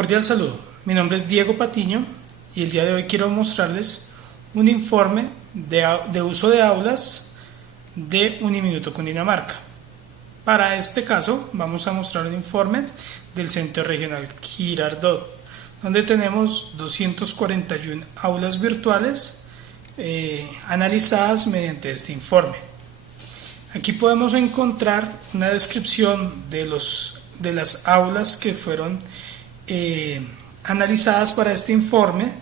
Cordial saludo, mi nombre es Diego Patiño y el día de hoy quiero mostrarles un informe de uso de aulas de Uniminuto Cundinamarca. Para este caso vamos a mostrar un informe del Centro Regional Girardot, donde tenemos 241 aulas virtuales analizadas mediante este informe. Aquí podemos encontrar una descripción de las aulas que fueron analizadas para este informe,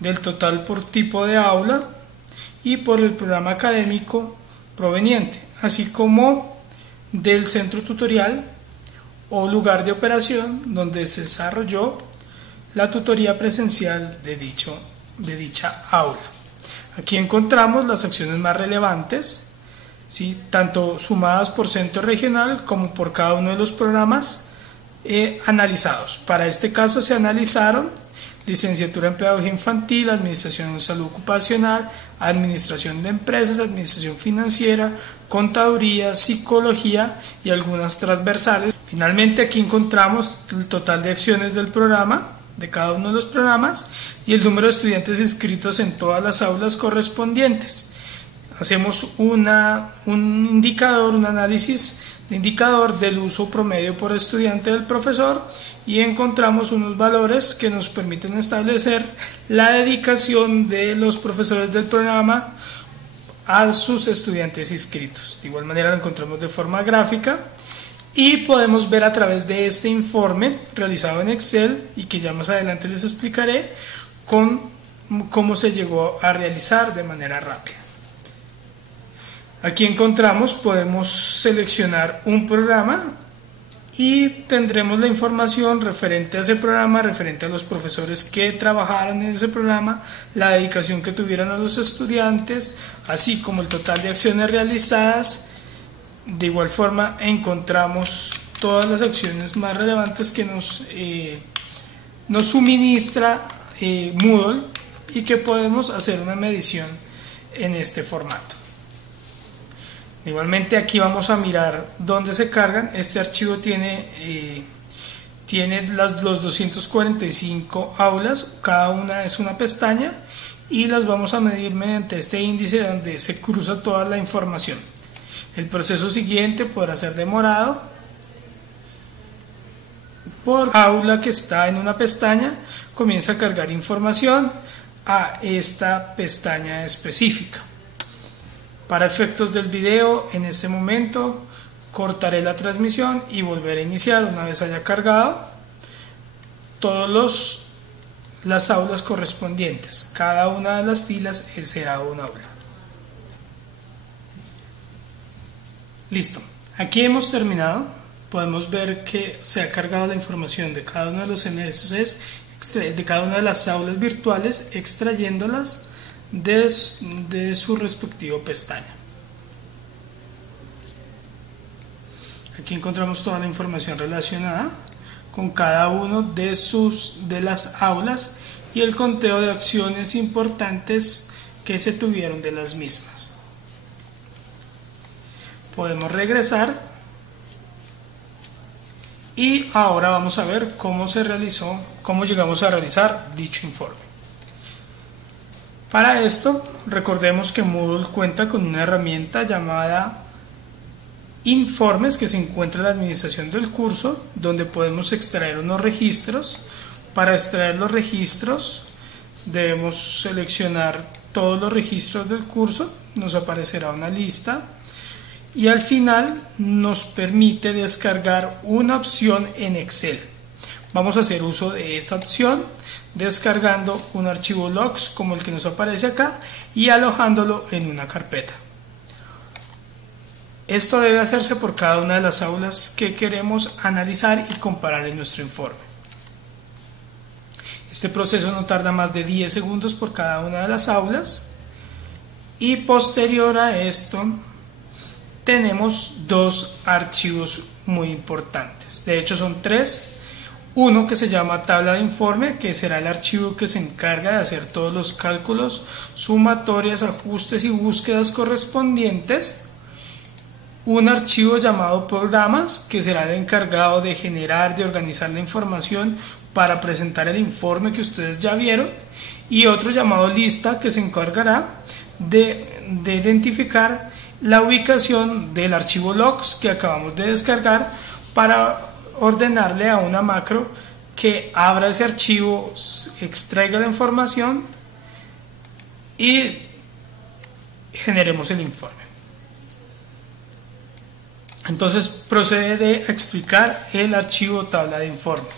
del total por tipo de aula y por el programa académico proveniente, así como del centro tutorial o lugar de operación donde se desarrolló la tutoría presencial de dicha aula. Aquí encontramos las acciones más relevantes, ¿sí?, tanto sumadas por centro regional como por cada uno de los programas analizados. Para este caso se analizaron licenciatura en pedagogía infantil, administración en salud ocupacional, administración de empresas, administración financiera, contaduría, psicología y algunas transversales. Finalmente aquí encontramos el total de acciones del programa, de cada uno de los programas, y el número de estudiantes inscritos en todas las aulas correspondientes. Hacemos un análisis de indicador del uso promedio por estudiante del profesor y encontramos unos valores que nos permiten establecer la dedicación de los profesores del programa a sus estudiantes inscritos. De igual manera lo encontramos de forma gráfica y podemos ver a través de este informe realizado en Excel, y que ya más adelante les explicaré cómo se llegó a realizar de manera rápida. Aquí podemos seleccionar un programa y tendremos la información referente a ese programa, referente a los profesores que trabajaron en ese programa, la dedicación que tuvieron a los estudiantes, así como el total de acciones realizadas. De igual forma encontramos todas las acciones más relevantes que nos suministra Moodle, y que podemos hacer una medición en este formato. Igualmente aquí vamos a mirar dónde se cargan. Este archivo tiene los 245 aulas, cada una es una pestaña, y las vamos a medir mediante este índice donde se cruza toda la información. El proceso siguiente podrá ser demorado. Por aula que está en una pestaña, comienza a cargar información a esta pestaña específica. Para efectos del video, en este momento cortaré la transmisión y volveré a iniciar una vez haya cargado todas las aulas correspondientes. Cada una de las filas será una aula. Listo, aquí hemos terminado. Podemos ver que se ha cargado la información de cada uno de los MSCs, de cada una de las aulas virtuales, extrayéndolas de su respectivo pestaña. Aquí encontramos toda la información relacionada con cada uno de las aulas y el conteo de acciones importantes que se tuvieron de las mismas. Podemos regresar y ahora vamos a ver cómo llegamos a realizar dicho informe. Para esto, recordemos que Moodle cuenta con una herramienta llamada Informes, que se encuentra en la administración del curso, donde podemos extraer unos registros. Para extraer los registros debemos seleccionar todos los registros del curso, nos aparecerá una lista y al final nos permite descargar una opción en Excel. Vamos a hacer uso de esta opción descargando un archivo logs como el que nos aparece acá y alojándolo en una carpeta. Esto debe hacerse por cada una de las aulas que queremos analizar y comparar en nuestro informe. Este proceso no tarda más de 10 segundos por cada una de las aulas, y posterior a esto tenemos dos archivos muy importantes. De hecho son tres. Uno que se llama tabla de informe, que será el archivo que se encarga de hacer todos los cálculos, sumatorias, ajustes y búsquedas correspondientes. Un archivo llamado programas, que será el encargado de generar, de organizar la información para presentar el informe que ustedes ya vieron, y otro llamado lista, que se encargará de identificar la ubicación del archivo logs que acabamos de descargar para ordenarle a una macro que abra ese archivo, extraiga la información y generemos el informe. Entonces procede a explicar el archivo tabla de informe.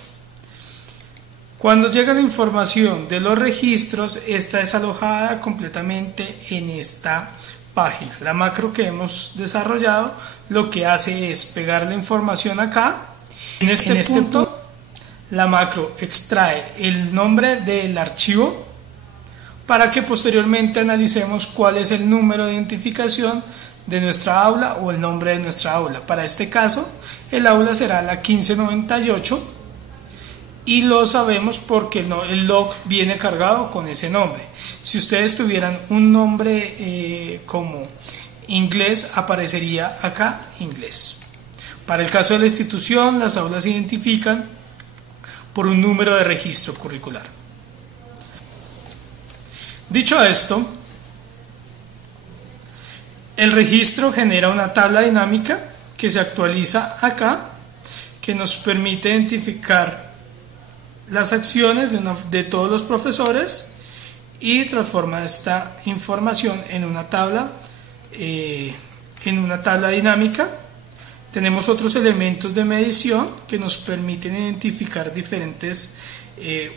Cuando llega la información de los registros, esta es alojada completamente en esta página. La macro que hemos desarrollado lo que hace es pegar la información acá. En este punto, la macro extrae el nombre del archivo para que posteriormente analicemos cuál es el número de identificación de nuestra aula o el nombre de nuestra aula. Para este caso, el aula será la 1598 y lo sabemos porque el log viene cargado con ese nombre. Si ustedes tuvieran un nombre como inglés, aparecería acá inglés. Para el caso de la institución, las aulas se identifican por un número de registro curricular. Dicho esto, el registro genera una tabla dinámica que se actualiza acá, que nos permite identificar las acciones de todos los profesores y transforma esta información en una tabla dinámica. Tenemos otros elementos de medición que nos permiten identificar diferentes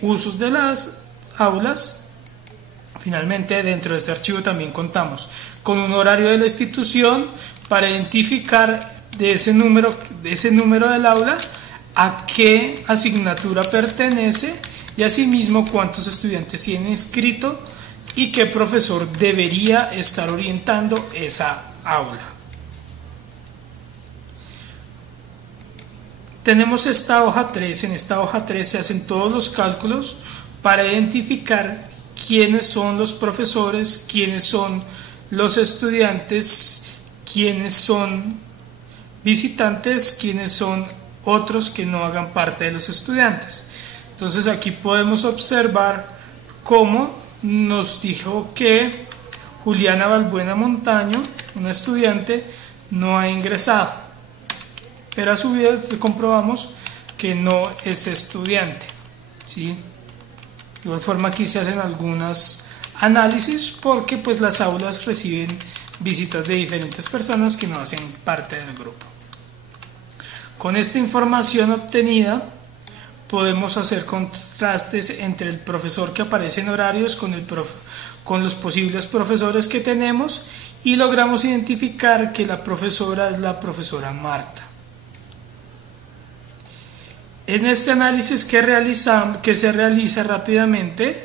usos de las aulas. Finalmente, dentro de este archivo también contamos con un horario de la institución para identificar de ese número del aula a qué asignatura pertenece y asimismo cuántos estudiantes tienen inscrito y qué profesor debería estar orientando esa aula. Tenemos esta hoja 3, en esta hoja 3 se hacen todos los cálculos para identificar quiénes son los profesores, quiénes son los estudiantes, quiénes son visitantes, quiénes son otros que no hagan parte de los estudiantes. Entonces aquí podemos observar cómo nos dijo que Juliana Balbuena Montaño, una estudiante, no ha ingresado, pero a su vez comprobamos que no es estudiante, ¿sí? De igual forma aquí se hacen algunos análisis porque pues las aulas reciben visitas de diferentes personas que no hacen parte del grupo. Con esta información obtenida podemos hacer contrastes entre el profesor que aparece en horarios con los posibles profesores que tenemos y logramos identificar que la profesora es la profesora Marta. En este análisis que se realiza rápidamente,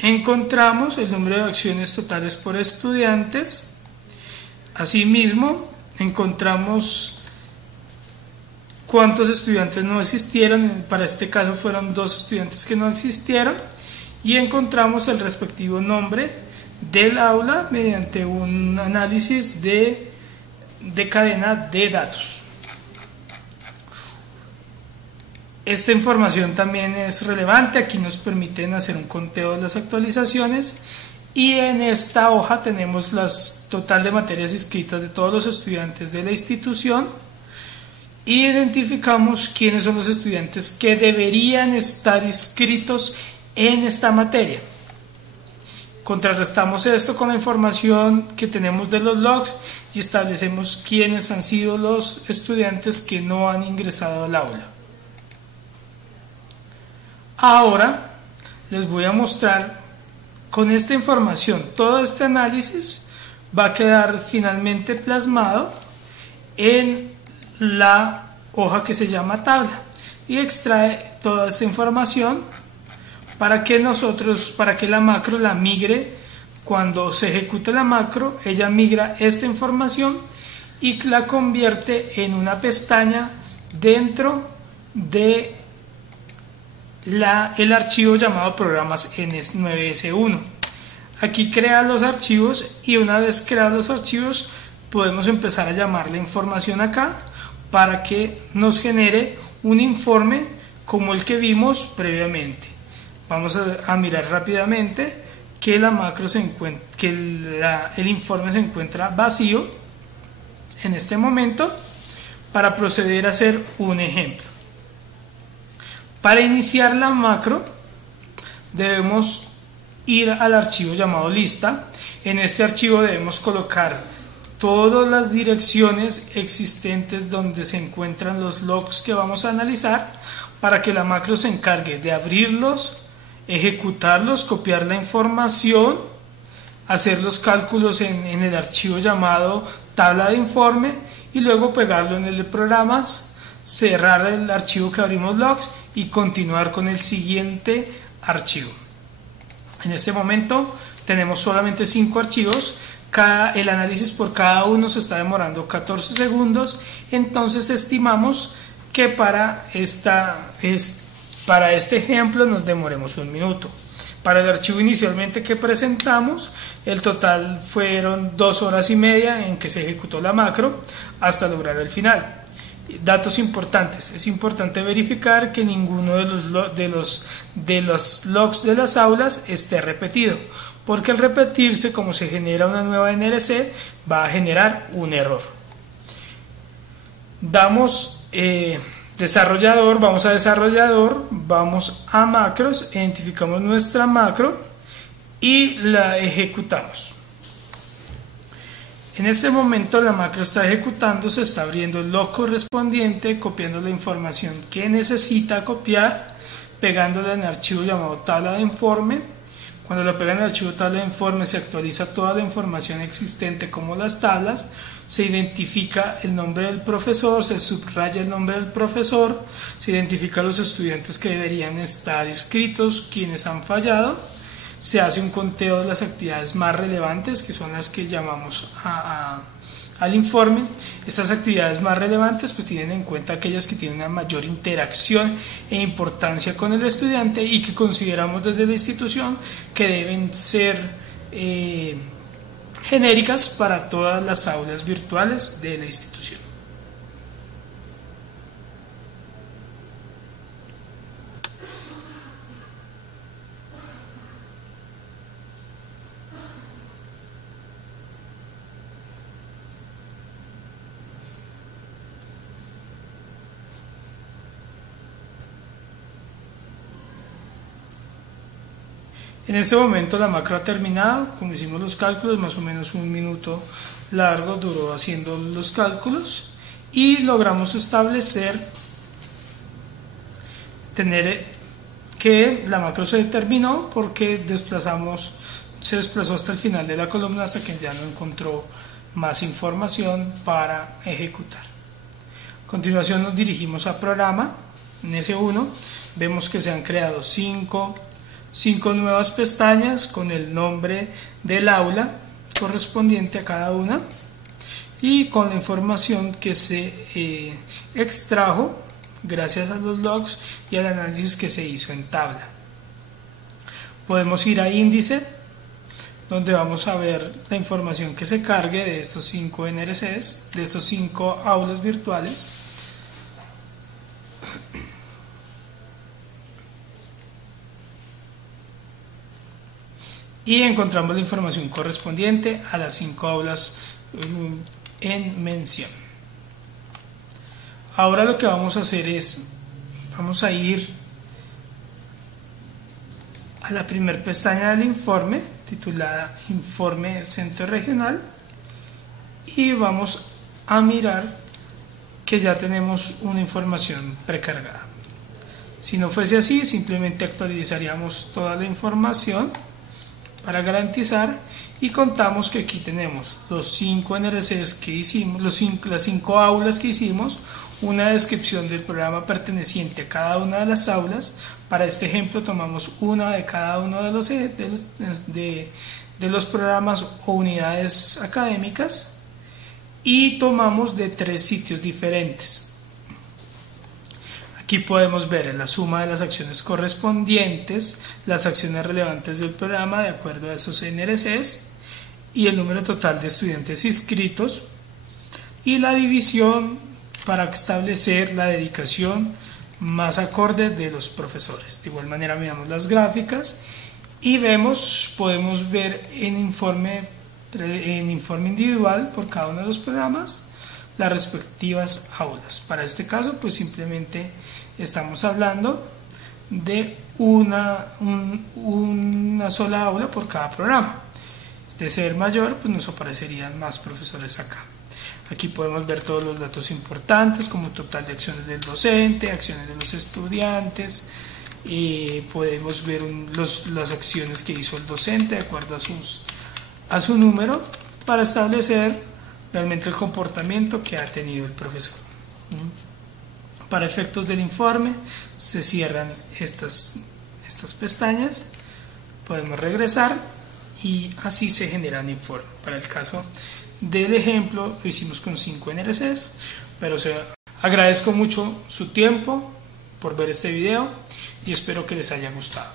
encontramos el número de acciones totales por estudiantes. Asimismo, encontramos cuántos estudiantes no existieron. Para este caso fueron 2 estudiantes que no existieron. Y encontramos el respectivo nombre del aula mediante un análisis de cadena de datos. Esta información también es relevante, aquí nos permiten hacer un conteo de las actualizaciones y en esta hoja tenemos las total de materias inscritas de todos los estudiantes de la institución y identificamos quiénes son los estudiantes que deberían estar inscritos en esta materia. Contrarrestamos esto con la información que tenemos de los logs y establecemos quiénes han sido los estudiantes que no han ingresado al aula. Ahora les voy a mostrar con esta información, todo este análisis va a quedar finalmente plasmado en la hoja que se llama tabla y extrae toda esta información para que la macro la migre. Cuando se ejecute la macro, ella migra esta información y la convierte en una pestaña dentro de el archivo llamado programas N9S1. Aquí crea los archivos y una vez creados los archivos podemos empezar a llamar la información acá para que nos genere un informe como el que vimos previamente. Vamos a mirar rápidamente que la macro se encuentra, que el informe se encuentra vacío en este momento, para proceder a hacer un ejemplo. Para iniciar la macro debemos ir al archivo llamado lista. En este archivo debemos colocar todas las direcciones existentes donde se encuentran los logs que vamos a analizar, para que la macro se encargue de abrirlos, ejecutarlos, copiar la información, hacer los cálculos en el archivo llamado tabla de informe y luego pegarlo en el de programas, cerrar el archivo que abrimos logs y continuar con el siguiente archivo. En este momento tenemos solamente 5 archivos. El análisis por cada uno se está demorando 14 segundos, entonces estimamos que para este ejemplo nos demoremos 1 minuto. Para el archivo inicialmente que presentamos, el total fueron 2 horas y media en que se ejecutó la macro hasta lograr el final. Datos importantes: es importante verificar que ninguno de los logs de las aulas esté repetido, porque al repetirse, como se genera una nueva NRC, va a generar un error. Damos desarrollador, vamos a desarrollador, vamos a macros, identificamos nuestra macro y la ejecutamos. En este momento la macro está ejecutando, se está abriendo el log correspondiente, copiando la información que necesita copiar, pegándola en el archivo llamado tabla de informe. Cuando lo pega en el archivo tabla de informe, se actualiza toda la información existente como las tablas, se identifica el nombre del profesor, se subraya el nombre del profesor, se identifica los estudiantes que deberían estar inscritos, quienes han fallado, se hace un conteo de las actividades más relevantes, que son las que llamamos al informe. Estas actividades más relevantes pues tienen en cuenta aquellas que tienen una mayor interacción e importancia con el estudiante y que consideramos desde la institución que deben ser genéricas para todas las aulas virtuales de la institución. En este momento la macro ha terminado, como hicimos los cálculos, más o menos 1 minuto largo duró haciendo los cálculos y logramos establecer que la macro se terminó porque se desplazó hasta el final de la columna hasta que ya no encontró más información para ejecutar. A continuación nos dirigimos a programa. En S1 vemos que se han creado 5 nuevas pestañas con el nombre del aula correspondiente a cada una y con la información que se extrajo gracias a los logs y al análisis que se hizo en tabla. Podemos ir a índice, donde vamos a ver la información que se cargue de estos 5 NRCs, de estos 5 aulas virtuales. Y encontramos la información correspondiente a las 5 aulas en mención. Ahora lo que vamos a hacer es, vamos a ir a la primera pestaña del informe, titulada Informe Centro Regional, y vamos a mirar que ya tenemos una información precargada. Si no fuese así, simplemente actualizaríamos toda la información para garantizar y contamos que aquí tenemos los 5 NRCs que hicimos, las 5 aulas que hicimos, una descripción del programa perteneciente a cada una de las aulas. Para este ejemplo tomamos una de cada uno de los programas o unidades académicas y tomamos de 3 sitios diferentes. Aquí podemos ver la suma de las acciones correspondientes, las acciones relevantes del programa de acuerdo a esos NRCs y el número total de estudiantes inscritos y la división para establecer la dedicación más acorde de los profesores. De igual manera miramos las gráficas y podemos ver en informe individual por cada uno de los programas las respectivas aulas. Para este caso pues simplemente estamos hablando de una sola aula por cada programa. De ser mayor pues nos aparecerían más profesores acá. Aquí podemos ver todos los datos importantes como total de acciones del docente, acciones de los estudiantes, podemos ver las acciones que hizo el docente de acuerdo a su número para establecer realmente el comportamiento que ha tenido el profesor. Para efectos del informe se cierran estas pestañas, podemos regresar y así se genera un informe. Para el caso del ejemplo lo hicimos con 5 NRCs, pero agradezco mucho su tiempo por ver este video y espero que les haya gustado.